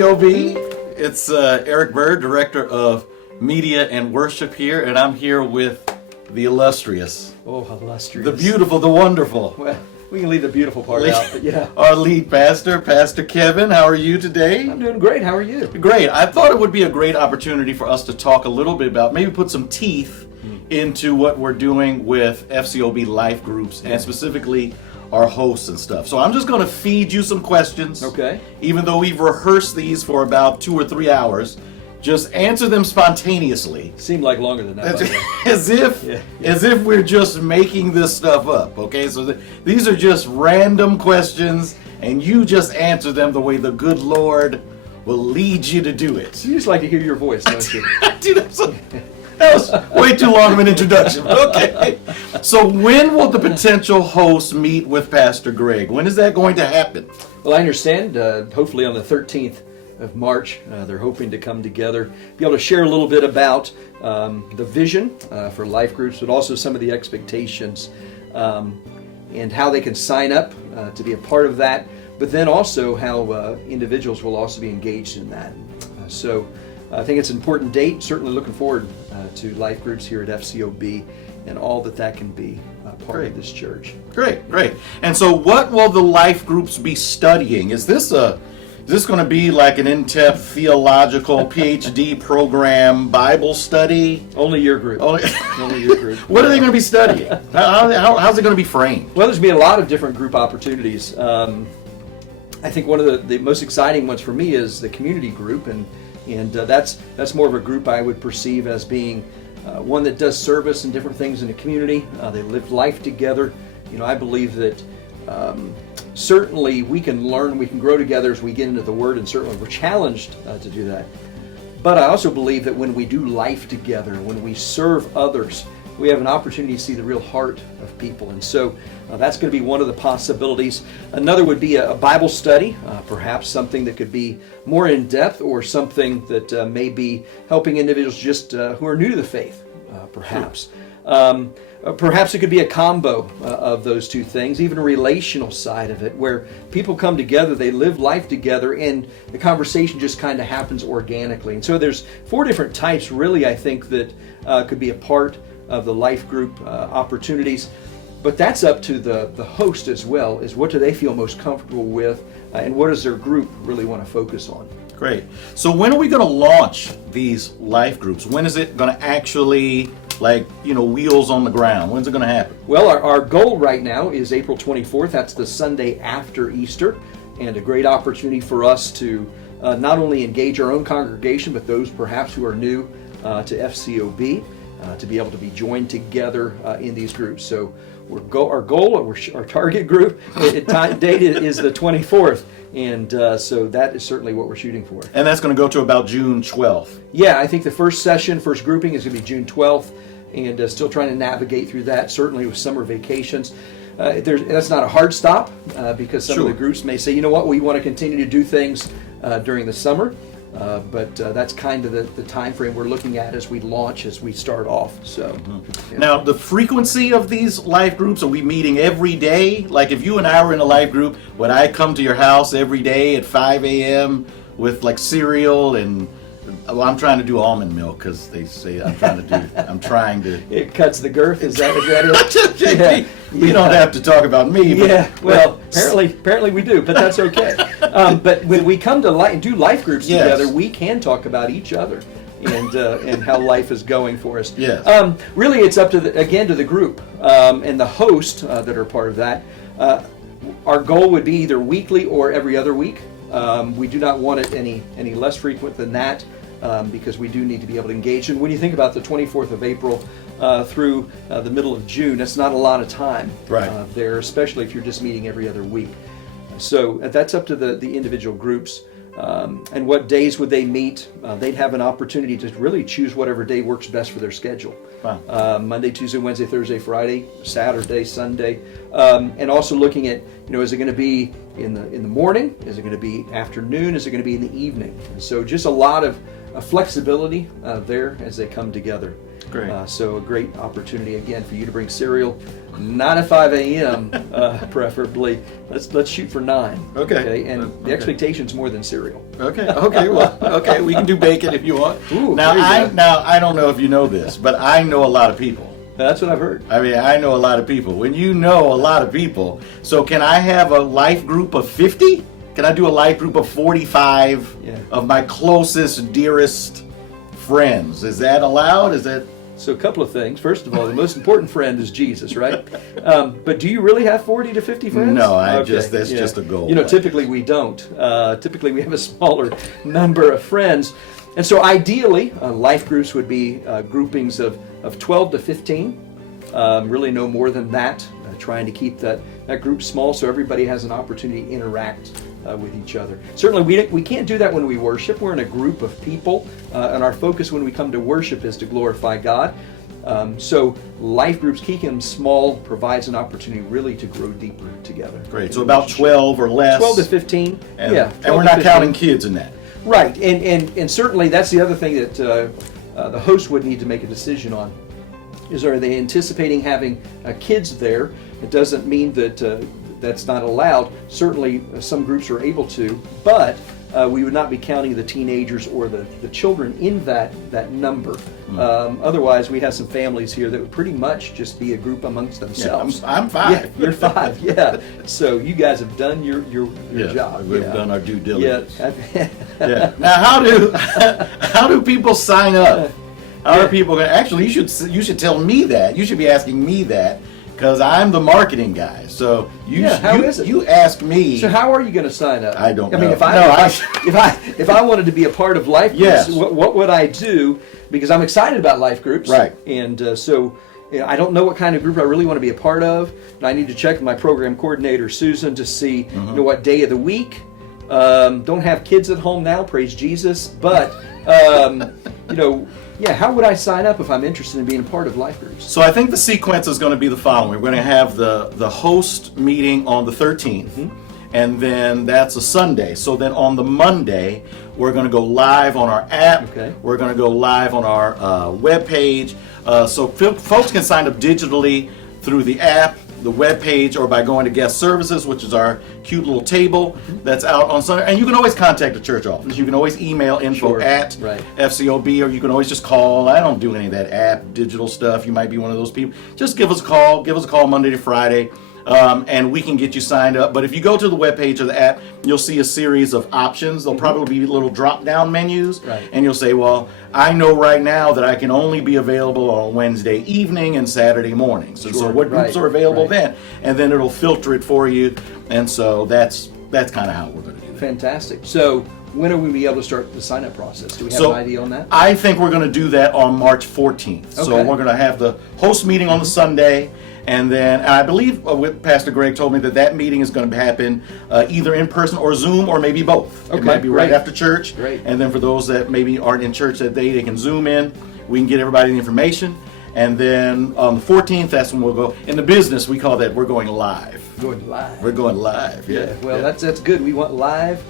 FCOB. It's Eric Bird, Director of Media and Worship here, and I'm here with the illustrious. Oh, illustrious. The beautiful, the wonderful. Well, we can leave the beautiful part out, but yeah. Our lead pastor, Pastor Kevin. How are you today? I'm doing great. How are you? Great. I thought it would be a great opportunity for us to talk a little bit about, maybe put some teeth into what we're doing with FCOB Life Groups, and specifically our hosts and stuff. So I'm just going to feed you some questions. Okay. Even though we've rehearsed these for about 2 or 3 hours, just answer them spontaneously. Seemed like longer than that. as if we're just making this stuff up. Okay, so these are just random questions, and you just answer them the way the good Lord will lead you to do it. You just like to hear your voice, don't you? Dude, that was way too long of an introduction. Okay. So when will the potential host meet with Pastor Greg? When is that going to happen? Well, I understand, hopefully on the 13th of March, they're hoping to come together, be able to share a little bit about the vision for life groups, but also some of the expectations and how they can sign up to be a part of that, but then also how individuals will also be engaged in that. So I think it's an important date. Certainly looking forward to life groups here at FCOB and all that can be part of this church. Great. And so what will the life groups be studying? Is this going to be like an in-depth theological PhD program Bible study? Only your group. Only your group. What are they going to be studying? How's it going to be framed? Well, there's going to be a lot of different group opportunities. I think one of the most exciting ones for me is the community group, and that's more of a group I would perceive as being one that does service and different things in the community. They live life together. I believe that certainly we can learn, we can grow together as we get into the Word, and certainly we're challenged to do that. But I also believe that when we do life together, when we serve others, we have an opportunity to see the real heart of people. And so that's going to be one of the possibilities. Another would be a Bible study, perhaps something that could be more in depth, or something that may be helping individuals just who are new to the faith, perhaps. Perhaps it could be a combo of those two things, even a relational side of it, where people come together, they live life together, and the conversation just kind of happens organically. And so there's 4 different types, really, I think, that could be a part of the life group opportunities. But that's up to the host as well, is what do they feel most comfortable with, and what does their group really want to focus on. Great. So when are we going to launch these life groups? When is it going to actually, wheels on the ground? When's it going to happen? Well, our goal right now is April 24th. That's the Sunday after Easter, and a great opportunity for us to not only engage our own congregation, but those perhaps who are new to FCOB, to be able to be joined together in these groups. So our target group date is the 24th, and so that is certainly what we're shooting for. And that's going to go to about June 12th. Yeah, I think the first grouping is going to be June 12th, and still trying to navigate through that, certainly with summer vacations. That's not a hard stop, because some of the groups may say, you know what, we want to continue to do things during the summer. But that's kind of the time frame we're looking at as we launch, as we start off. So, Now, the frequency of these life groups, are we meeting every day? Like if you and I were in a life group, would I come to your house every day at 5 a.m. with cereal and... Well, I'm trying to do almond milk because they say I'm trying to. It cuts the girth. Is that it? Yeah. You don't have to talk about me. Well, apparently we do, but that's okay. But when we come to do life groups together, we can talk about each other and how life is going for us. Yes. Really, it's up to the group and the host that are part of that. Our goal would be either weekly or every other week. We do not want it any less frequent than that, because we do need to be able to engage. And when you think about the 24th of April through the middle of June, that's not a lot of time there, especially if you're just meeting every other week. So that's up to the individual groups. And what days would they meet? They'd have an opportunity to really choose whatever day works best for their schedule. Wow. Monday, Tuesday, Wednesday, Thursday, Friday, Saturday, Sunday, and also looking at, is it going to be in the morning? Is it going to be afternoon? Is it going to be in the evening? And so just a lot of a flexibility there as they come together. Great. So a great opportunity again for you to bring cereal, not at 5 a.m. Preferably. Let's shoot for 9. Okay. And the expectation's more than cereal. Okay. Well, okay. We can do bacon if you want. Ooh, now there you go. I don't know if you know this, but I know a lot of people. That's what I've heard. I mean, I know a lot of people. When you know a lot of people, so can I have a life group of 50? Can I do a life group of 45 of my closest, dearest friends? Is that allowed? Is that? So a couple of things. First of all, the most important friend is Jesus, right? But do you really have 40 to 50 friends? No, that's just a goal. Typically we don't. Typically we have a smaller number of friends. And so ideally, life groups would be groupings of 12 to 15. Really no more than that. Trying to keep that group small so everybody has an opportunity to interact with each other. Certainly we can't do that when we worship. We're in a group of people, and our focus when we come to worship is to glorify God. So life groups, keeping them small, provides an opportunity really to grow deeper together. Great. So about 12 or less. 12 to 15. And, yeah. And we're not counting kids in that. Right. And certainly that's the other thing that the host would need to make a decision on. Are they anticipating having kids there? It doesn't mean that that's not allowed. Certainly some groups are able to, but we would not be counting the teenagers or the children in that number. Otherwise, we have some families here that would pretty much just be a group amongst themselves. Yeah, I'm 5. Yeah, you're 5, yeah. So you guys have done your job. We've done our due diligence. Yeah. Now, how do people sign up? How are people going to... Actually, you should tell me that. You should be asking me that, because I'm the marketing guy. So you ask me. So how are you going to sign up? I don't know. I mean, if I wanted to be a part of life groups, yes. what would I do? Because I'm excited about life groups. Right. And so I don't know what kind of group I really want to be a part of. And I need to check with my program coordinator, Susan, to see what day of the week. Don't have kids at home now, praise Jesus. But, how would I sign up if I'm interested in being a part of life groups? So I think the sequence is going to be the following. We're going to have the host meeting on the 13th, and then that's a Sunday. So then on the Monday, we're going to go live on our app. Okay. We're going to go live on our webpage. So folks can sign up digitally through the app, the webpage, or by going to guest services, which is our cute little table that's out on Sunday. And you can always contact the church office. You can always email info at fcob, or you can always just call. I don't do any of that app digital stuff. You might be one of those people. Just give us a call. Give us a call Monday to Friday. And we can get you signed up. But if you go to the webpage of the app, you'll see a series of options. There'll probably be little drop-down menus. Right. And you'll say, well, I know right now that I can only be available on Wednesday evening and Saturday mornings. And so what groups are available then? And then it'll filter it for you. And so that's kind of how we're going to do that. Fantastic. So when are we be able to start the sign-up process? Do we have an idea on that? I think we're going to do that on March 14th. Okay. So we're going to have the host meeting on the Sunday. And I believe Pastor Greg told me that meeting is going to happen either in person or Zoom, or maybe both. It might be right after church. Great. And then for those that maybe aren't in church that day, they can Zoom in. We can get everybody the information. And then on the 14th, that's when we'll go. In the business, we call that we're going live. Going live. We're going live, yeah. Well, that's good. We want live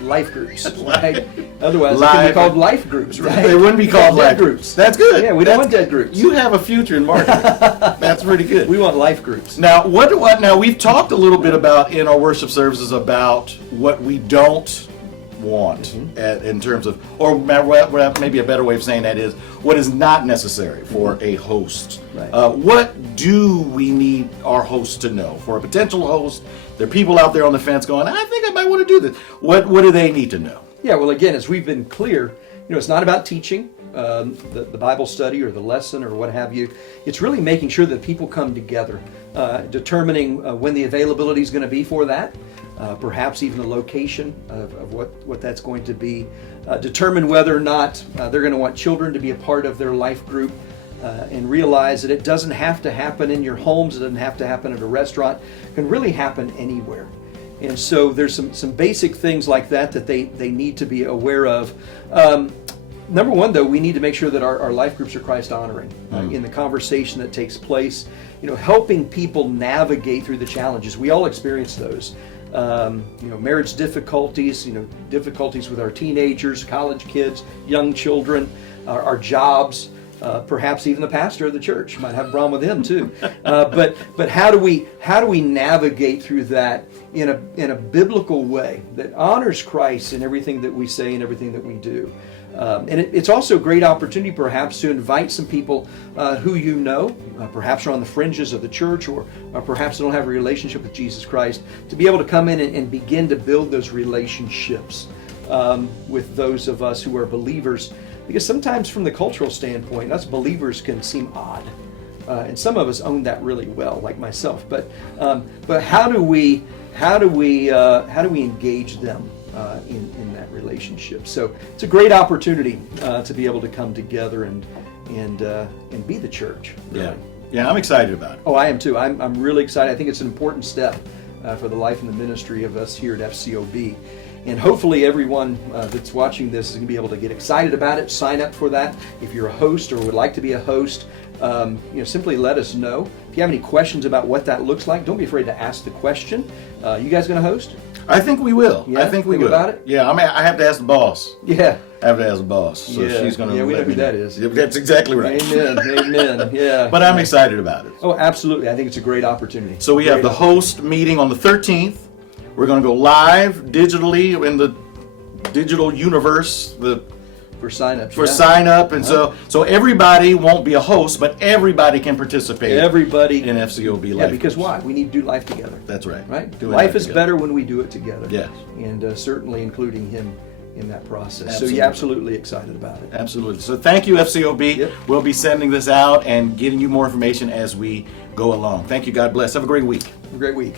life groups, right? Otherwise, it could be called life groups, right? They wouldn't be called life groups. That's good. Yeah, we don't want dead groups. You have a future in marketing. That's pretty good. We want life groups. Now, now we've talked a little bit about in our worship services about what we don't want in terms of, or maybe a better way of saying that is what is not necessary for a host. Right. What do we need our host to know? For a potential host, there are people out there on the fence going, I think I might want to do this. What do they need to know? Yeah, well, again, as we've been clear, it's not about teaching the Bible study or the lesson or what have you. It's really making sure that people come together, determining when the availability is going to be for that, perhaps even the location of what that's going to be, determine whether or not they're going to want children to be a part of their life group, and realize that it doesn't have to happen in your homes, it doesn't have to happen at a restaurant, it can really happen anywhere. And so there's some basic things like that they need to be aware of. Number one, though, we need to make sure that our life groups are Christ honoring in the conversation that takes place, helping people navigate through the challenges. We all experience those. marriage difficulties, difficulties with our teenagers, college kids, young children, our jobs. Perhaps even the pastor of the church might have a problem with him too. But how do we navigate through that in a biblical way that honors Christ in everything that we say and everything that we do? And it's also a great opportunity perhaps to invite some people who perhaps are on the fringes of the church or perhaps don't have a relationship with Jesus Christ, to be able to come in and begin to build those relationships with those of us who are believers. Because sometimes from the cultural standpoint, us believers can seem odd. And some of us own that really well, like myself. But how do we engage them in that relationship? So it's a great opportunity to be able to come together and be the church. Really. Yeah, I'm excited about it. Oh, I am too. I'm really excited. I think it's an important step for the life and the ministry of us here at FCOB. And hopefully everyone that's watching this is going to be able to get excited about it, sign up for that. If you're a host or would like to be a host, simply let us know. If you have any questions about what that looks like, don't be afraid to ask the question. You guys going to host? I think we will. Yeah? I think we will. About it? Yeah, I have to ask the boss. Yeah. I have to ask the boss. So she's going to we know who that is. That's exactly right. Amen. Yeah. But I'm excited about it. Oh, absolutely. I think it's a great opportunity. So we have the host meeting on the 13th. We're going to go live digitally in the digital universe, for sign-ups. For sign-up, and so everybody won't be a host, but everybody can participate. Everybody in FCOB Life. Yeah, because why? We need to do life together. That's right. Right. Life is better when we do it together. Yes. And certainly including him in that process. Absolutely. So you're absolutely excited about it. Absolutely. So thank you, FCOB. Yep. We'll be sending this out and getting you more information as we go along. Thank you. God bless. Have a great week. Have a great week.